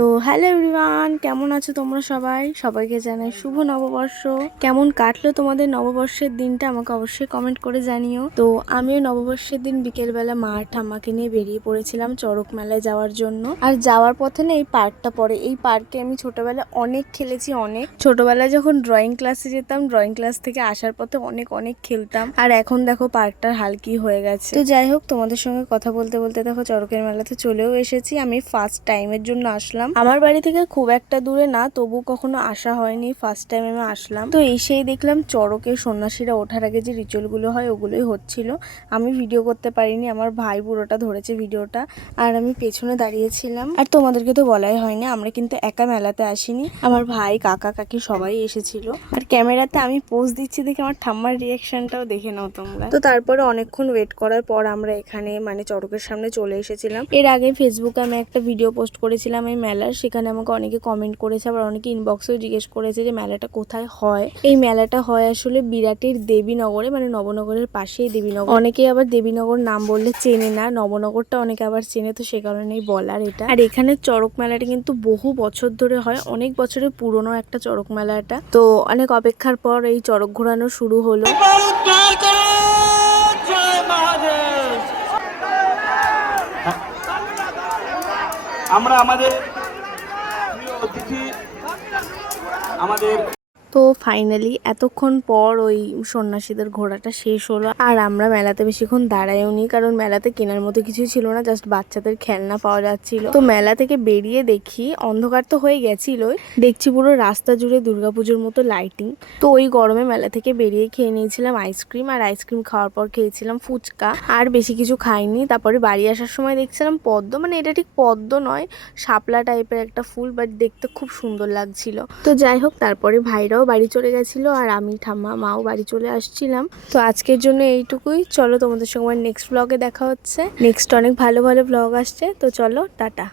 তো hello everyone, কেমন আছো তোমরা সবাই? সবাইকে জানাই শুভ নববর্ষ। কেমন কাটলো তোমাদের নববর্ষের দিনটা আমাকে অবশ্যই কমেন্ট করে জানিও। তো আমিও নববর্ষের দিন বিকেলবেলা মা আর ঠাম্মাকে নিয়ে বেরিয়ে পড়েছিলাম চড়ক মেলায় যাওয়ার জন্য। আর যাওয়ার পথে না এই পার্কটা পড়ে। এই পার্কে আমি ছোটবেলায় অনেক খেলেছি, অনেক ছোটবেলায় যখন ড্রয়িং ক্লাসে যেতাম, ড্রয়িং ক্লাস থেকে আসার পথে অনেক অনেক খেলতাম। আর এখন দেখো পার্কটার হাল কি হয়ে গেছে। তো যাই হোক, তোমাদের সঙ্গে কথা বলতে বলতে দেখো চড়কের মেলাতে চলেও এসেছি। আমি ফার্স্ট টাইমের জন্য আসলাম। আমার বাড়ি থেকে খুব একটা দূরে না, তবু কখনো আসা হয়নি, ফার্স্ট টাইম আমি আসলাম। তো এসেই দেখলাম চড়কে সন্ন্যাসীরা ওঠার আগে যে রিচুয়ালগুলো হয় ওগুলোই হচ্ছিল। আমি ভিডিও করতে পারিনি, আমার ভাই পুরোটা ধরেছে ভিডিওটা, আর আমি পেছনে দাঁড়িয়েছিলাম। আর তোমাদেরকে তো বলাই হয়নি, আমরা কিন্তু একা মেলাতে আসিনি, আমার ভাই কাকা কাকি সবাই এসেছিল। আর ক্যামেরাতে আমি পোজ দিচ্ছি দেখে আমার ঠাম্মার রিয়াকশনটাও দেখে নাও তোমরা। তো তারপরে অনেকক্ষণ ওয়েট করার পর আমরা এখানে মানে চড়কের সামনে চলে এসেছিলাম। এর আগে ফেসবুকে আমি একটা ভিডিও পোস্ট করেছিলাম এই মেলার, সেখানে আমাকে অনেকে কমেন্ট করেছে, আবার অনেকে ইনবক্সেও জিজ্ঞেস করেছে যে মেলাটা কোথায় হয়। এই মেলাটা হয় আসলে বিরাটের দেবীনগরে, মানে নবনগরের পাশেই দেবীনগর। অনেকেই আবার দেবীনগর নাম বললে চেনে না, নবনগরটা অনেকে আবার চেনে, তো সে কারণেই বলার এটা। আর এখানে চড়ক মেলাটা কিন্তু বহু বছর ধরে হয়, অনেক বছরের পুরনো একটা চড়ক মেলা এটা। তো অনেক অপেক্ষার পর এই চড়ক ঘোরানো শুরু হলো। আমরা আমাদের অতিথি আমাদের তো ফাইনালি এতক্ষণ পর ওই সন্ন্যাসীদের ঘোরাটা শেষ হলো। আর আমরা মেলাতে বেশিক্ষণ দাঁড়াইও নি, কারণ মেলাতে কেনার মতো কিছুই ছিল না, জাস্ট বাচ্চাদের খেলনা পাওয়া যাচ্ছিল। তো মেলা থেকে বেরিয়ে দেখি অন্ধকার তো হয়ে গেছিলই, দেখছি পুরো রাস্তা জুড়ে দুর্গাপুজোর মতো লাইটিং। তো ওই গরমে মেলা থেকে বেরিয়ে খেয়ে নিয়েছিলাম আইসক্রিম, আর আইসক্রিম খাওয়ার পর খেয়েছিলাম ফুচকা, আর বেশি কিছু খাইনি। তারপরে বাড়ি আসার সময় দেখছিলাম পদ্ম, মানে এটা ঠিক পদ্ম নয়, শাপলা টাইপের একটা ফুল, বাট দেখতে খুব সুন্দর লাগছিল। তো যাই হোক, তারপরে ভাইরাও বাড়ি চলে গেছিল, আর আমি ঠাম্মা মাও বাড়ি চলে আসছিলাম। তো আজকের জন্য এইটুকুই। চলো তোমাদের সঙ্গে নেক্সট ব্লগে দেখা হচ্ছে। নেক্সট অনেক ভালো ভালো ব্লগ আসছে, তো চলো টাটা।